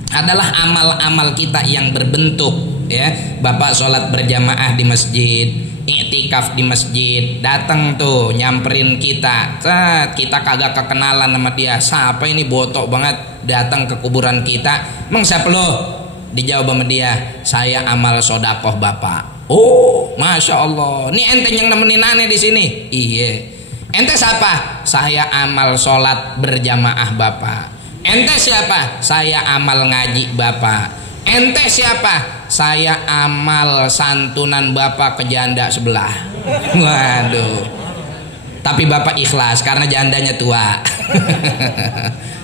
adalah amal-amal kita yang berbentuk, ya. Bapak sholat berjamaah di masjid, iktikaf di masjid, datang tuh nyamperin kita. Kita kagak kekenalan sama dia, siapa ini botok banget datang ke kuburan kita. Emang siapa lo? Dijawab sama dia, saya amal sodakoh bapak. Oh, masya Allah, ini ente yang nemenin aneh di sini. Iya, Ente siapa? Saya amal sholat berjamaah Bapak. Ente siapa? Saya amal ngaji Bapak. Ente siapa? Saya amal santunan Bapak ke janda sebelah. Waduh. Tapi Bapak ikhlas karena jandanya tua.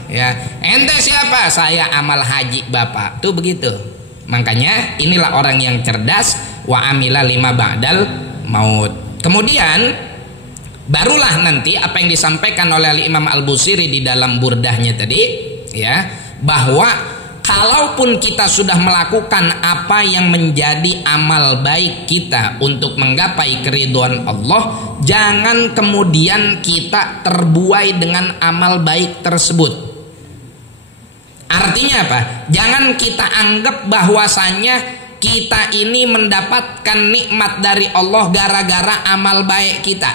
Ya, ente siapa? Saya amal haji Bapak. Tuh begitu. Makanya inilah orang yang cerdas, wa amila lima ba'dal maut. Kemudian barulah nanti apa yang disampaikan oleh Imam Al-Busiri di dalam burdahnya tadi, ya, bahwa kalaupun kita sudah melakukan apa yang menjadi amal baik kita untuk menggapai keridhaan Allah, jangan kemudian kita terbuai dengan amal baik tersebut. Artinya apa? Jangan kita anggap bahwasannya kita ini mendapatkan nikmat dari Allah gara-gara amal baik kita.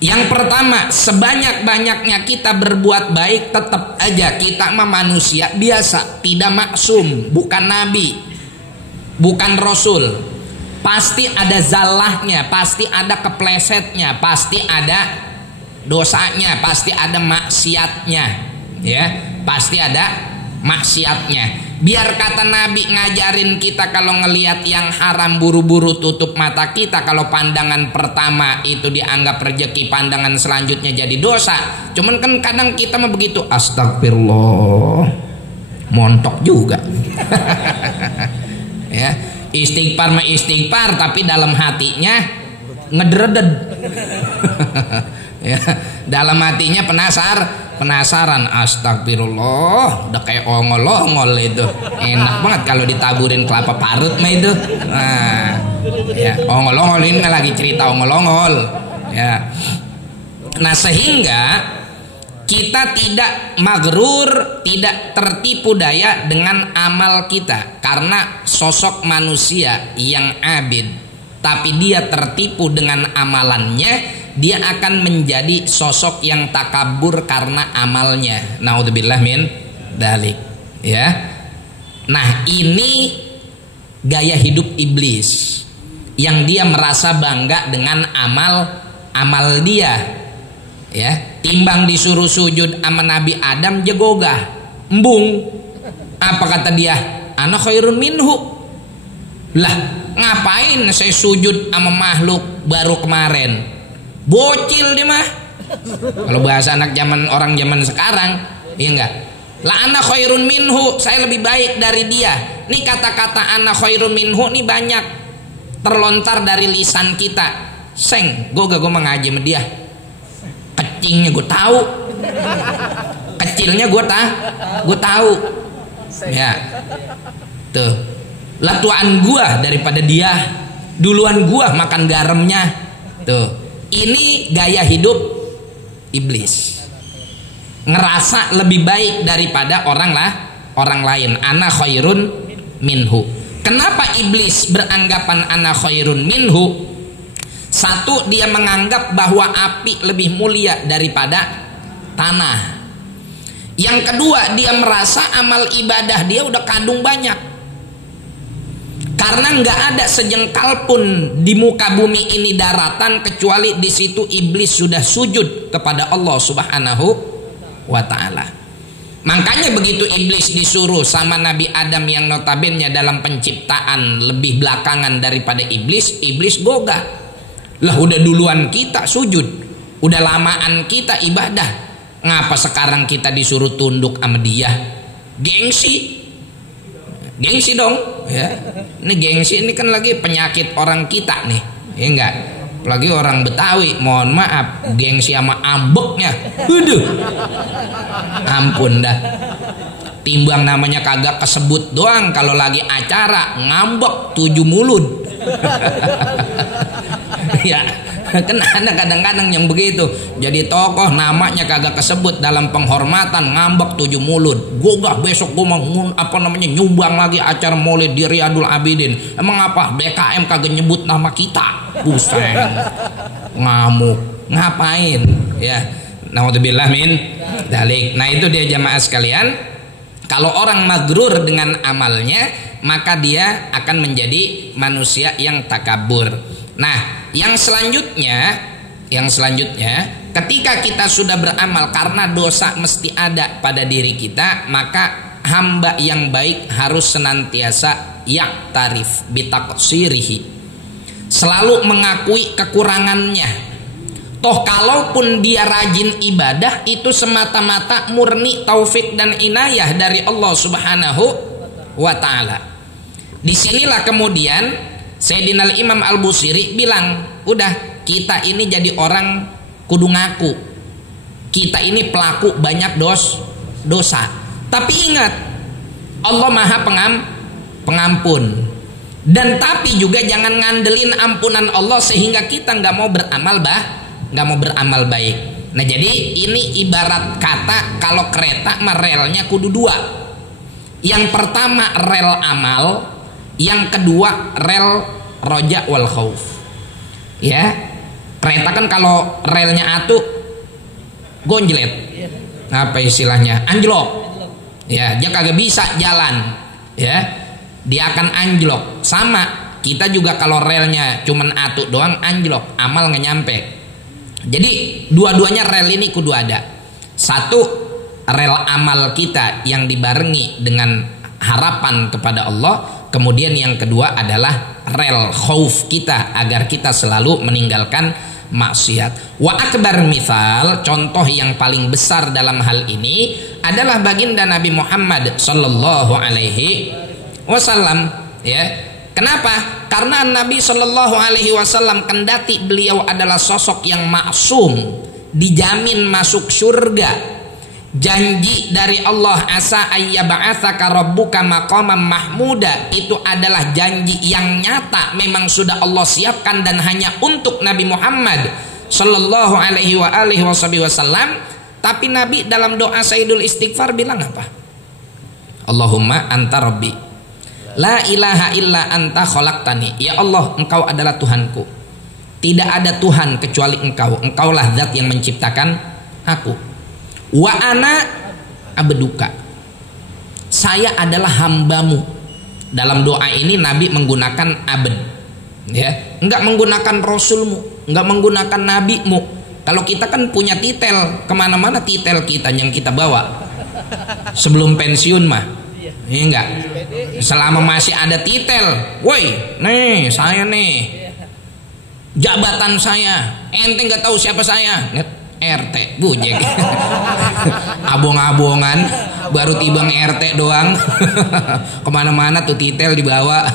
Yang pertama, sebanyak-banyaknya kita berbuat baik, tetap aja kita mah manusia biasa, tidak maksum, bukan nabi, bukan rasul. Pasti ada zalahnya, pasti ada keplesetnya, pasti ada dosanya, pasti ada maksiatnya, ya, pasti ada maksiatnya. Biar kata Nabi ngajarin kita kalau ngelihat yang haram buru-buru tutup mata kita. Kalau pandangan pertama itu dianggap rezeki, pandangan selanjutnya jadi dosa. Cuman kan kadang kita mah begitu, astagfirullah, montok juga. Ya, istighfar mah istighfar, tapi dalam hatinya ngedreded. Ya, dalam hatinya penasaran, astagfirullah, udah kayak ongol-ongol itu. Enak banget kalau ditaburin kelapa parut mah itu. Nah, ya, ongol-ongol ini lagi cerita ongol-ongol, ya. Nah, sehingga kita tidak magrur, tidak tertipu daya dengan amal kita, karena sosok manusia yang abid tapi dia tertipu dengan amalannya, dia akan menjadi sosok yang takabur karena amalnya. Naudzubillah min dzalik, ya. Nah, ini gaya hidup iblis yang dia merasa bangga dengan amal dia, ya. Timbang disuruh sujud sama Nabi Adam jegogah, embung. Apa kata dia? Ana khairun minhu. Lah, ngapain saya sujud sama makhluk baru kemarin? Bocil dia mah. Kalau bahasa anak orang zaman sekarang, iya enggak? La ana khairun minhu, saya lebih baik dari dia. Nih kata-kata ana khairun minhu nih banyak terlontar dari lisan kita. Seng, gue mengaji sama dia. Kecingnya gue tahu, kecilnya gue tahu. Ya, tuh. Lah tuaan gue daripada dia, duluan gue makan garamnya. Tuh. Ini gaya hidup iblis. Ngerasa lebih baik daripada orang lain. Ana khairun minhu. Kenapa iblis beranggapan ana khairun minhu? Satu, dia menganggap bahwa api lebih mulia daripada tanah. Yang kedua, dia merasa amal ibadah dia udah kadung banyak. Karena nggak ada sejengkal pun di muka bumi ini daratan kecuali di situ iblis sudah sujud kepada Allah Subhanahu wa Ta'ala. Makanya begitu iblis disuruh sama Nabi Adam yang notabene dalam penciptaan lebih belakangan daripada iblis gogah. Lah udah duluan kita sujud, udah lamaan kita ibadah, ngapa sekarang kita disuruh tunduk sama dia? Gengsi dong, ya. Ini gengsi ini kan lagi penyakit orang kita nih, ya enggak? Apalagi orang Betawi, mohon maaf, gengsi sama ambeknya, waduh, ampun dah. Timbang namanya kagak kesebut doang, kalau lagi acara ngambek 7 mulut. Ya, kan ada kadang-kadang yang begitu. Jadi tokoh namanya kagak kesebut dalam penghormatan, ngambek 7 mulut. Gogah besok gue mau nyumbang lagi acara Maulid di Riyadul Abidin. Emang apa? BKM kagak nyebut nama kita. Pusing. Ngamuk. Ngapain? Ya. Naudzubillah min dzalik. Nah, itu dia jamaah sekalian. Kalau orang magrur dengan amalnya, maka dia akan menjadi manusia yang takabur. Nah, yang selanjutnya yang selanjutnya, ketika kita sudah beramal, karena dosa mesti ada pada diri kita, maka hamba yang baik harus senantiasa ya'tarif bitaqsirihi, selalu mengakui kekurangannya. Toh kalaupun dia rajin ibadah, itu semata-mata murni taufik dan inayah dari Allah Subhanahu wa ta'ala. Disinilah kemudian Sayyidina Imam Al-Busiri bilang, udah, kita ini jadi orang kudu ngaku, kita ini pelaku banyak dosa. Tapi ingat, Allah Maha Pengampun. Dan tapi juga jangan ngandelin ampunan Allah sehingga kita nggak mau beramal baik. Nah, jadi ini ibarat kata kalau kereta mah relnya kudu dua. Yang pertama rel amal, yang kedua rel roja wal khauf. Ya, kereta kan kalau relnya atuh gonjlet, apa istilahnya, anjlok. Ya, dia kagak bisa jalan. Ya, dia akan anjlok. Sama kita juga kalau relnya cuman atuh doang anjlok, amal nggak nyampe. Jadi dua-duanya rel ini kudu ada. Satu, rel amal kita yang dibarengi dengan harapan kepada Allah. Kemudian yang kedua adalah rel khauf kita, agar kita selalu meninggalkan maksiat. Wa akbar mithal, contoh yang paling besar dalam hal ini adalah baginda Nabi Muhammad sallallahu alaihi wasallam. Ya. Kenapa? Karena Nabi Shallallahu Alaihi Wasallam, kendati beliau adalah sosok yang maksum, dijamin masuk surga, janji dari Allah, asa ayyaba'atsaka rabbuka maqaman mahmuda, itu adalah janji yang nyata, memang sudah Allah siapkan dan hanya untuk Nabi Muhammad Shallallahu Alaihi Wasallam. Tapi Nabi dalam doa Sayyidul Istighfar bilang apa? Allahumma anta rabbi, la ilaha illa anta khalaqtani. Ya Allah, engkau adalah Tuhanku, tidak ada Tuhan kecuali engkau, engkaulah zat yang menciptakan aku. Wa ana abduka, saya adalah hambamu. Dalam doa ini Nabi menggunakan abd, ya, enggak menggunakan rasulmu, enggak menggunakan nabimu. Kalau kita kan punya titel, kemana-mana titel kita yang kita bawa sebelum pensiun mah. Iya enggak? Selama masih ada titel, woi, nih saya nih, jabatan saya, ente nggak tahu siapa saya, RT, bujek, abong-abongan, baru tibang RT doang, kemana-mana tuh titel dibawa.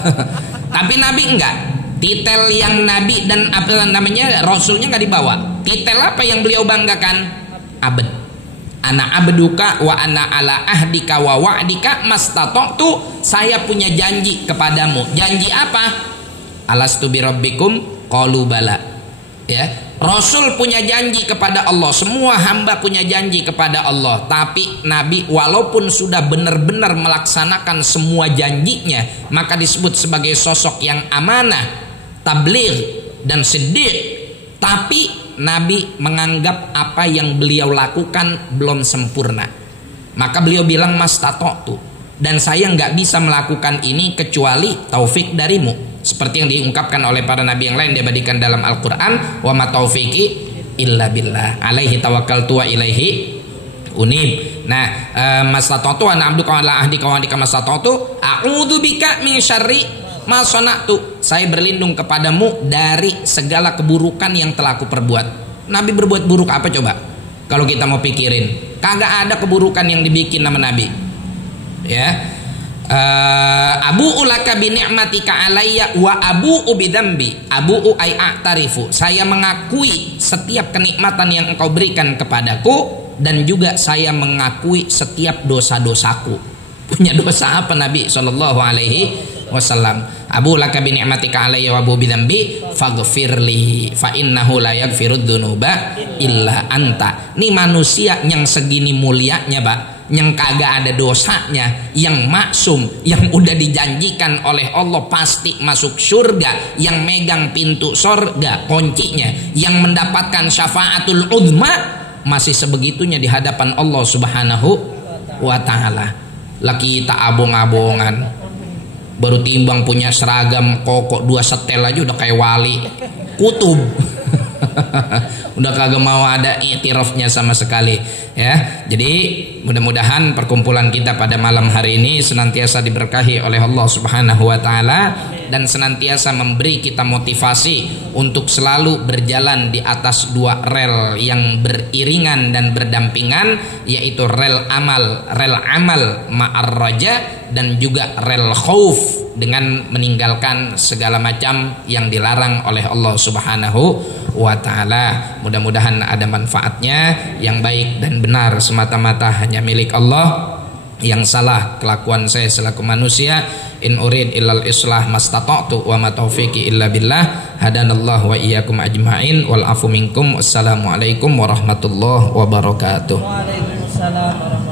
Tapi Nabi enggak, titel yang Nabi dan apa namanya Rasulnya nggak dibawa. Titel apa yang beliau banggakan? Abd. Ana abduka wa ana ala ahdika wa wa'dika mastata'tu, saya punya janji kepadamu. Janji apa? Alastu bi rabbikum qalu bala. Ya, Rasul punya janji kepada Allah, semua hamba punya janji kepada Allah. Tapi Nabi walaupun sudah benar-benar melaksanakan semua janjinya, maka disebut sebagai sosok yang amanah, tabligh dan siddiq. Tapi Nabi menganggap apa yang beliau lakukan belum sempurna, maka beliau bilang mastata'tu, dan saya nggak bisa melakukan ini kecuali taufik darimu, seperti yang diungkapkan oleh para nabi yang lain diabadikan dalam Al-Quran, wa ma taufiqi illa billah alaihi tawakkaltu wa ilaihi unib. Nah, mastata'tu ana abduka ala ahdika wa ahdika mastata'tu a'udzu bika min syarri masana'tu, saya berlindung kepadamu dari segala keburukan yang telah aku perbuat. Nabi berbuat buruk apa coba? Kalau kita mau pikirin, kagak ada keburukan yang dibikin nama Nabi. Ya, abu'u laka bi ni'matika alayya wa abu'u bidzambi. Abu'u ay a'tarifu, saya mengakui setiap kenikmatan yang engkau berikan kepadaku, dan juga saya mengakui setiap dosa-dosaku. Punya dosa apa Nabi Shallallahu Alaihi Wasallam? Abu laka bi ni'matika alayya wa abu bidzambi faghfirli fa innahu la yaghfirud dzunuba illa anta. Nih manusia yang segini mulianya, Pak, yang kagak ada dosanya, yang maksum, yang udah dijanjikan oleh Allah pasti masuk surga, yang megang pintu surga kuncinya, yang mendapatkan syafaatul uzma, masih sebegitunya di hadapan Allah Subhanahu wa taala. Laki kita abong-abongan, baru timbang punya seragam kokok 2 setel aja udah kayak wali kutub. Udah kagak mau ada i'tirafnya sama sekali ya. Jadi mudah-mudahan perkumpulan kita pada malam hari ini senantiasa diberkahi oleh Allah Subhanahu wa taala dan senantiasa memberi kita motivasi untuk selalu berjalan di atas dua rel yang beriringan dan berdampingan, yaitu rel amal ma'ar raja, dan juga rel khauf dengan meninggalkan segala macam yang dilarang oleh Allah Subhanahu wa taala. Mudah-mudahan ada manfaatnya. Yang baik dan benar semata-mata hanya milik Allah. Yang salah kelakuan saya selaku manusia. In urid illal islah mastata'tu wa ma taufiqi illa billah. Hadanallahu wa iyyakum ajma'in wal afu minkum. Wassalamualaikum warahmatullahi wabarakatuh. Waalaikumsalam warahmatullahi wabarakatuh.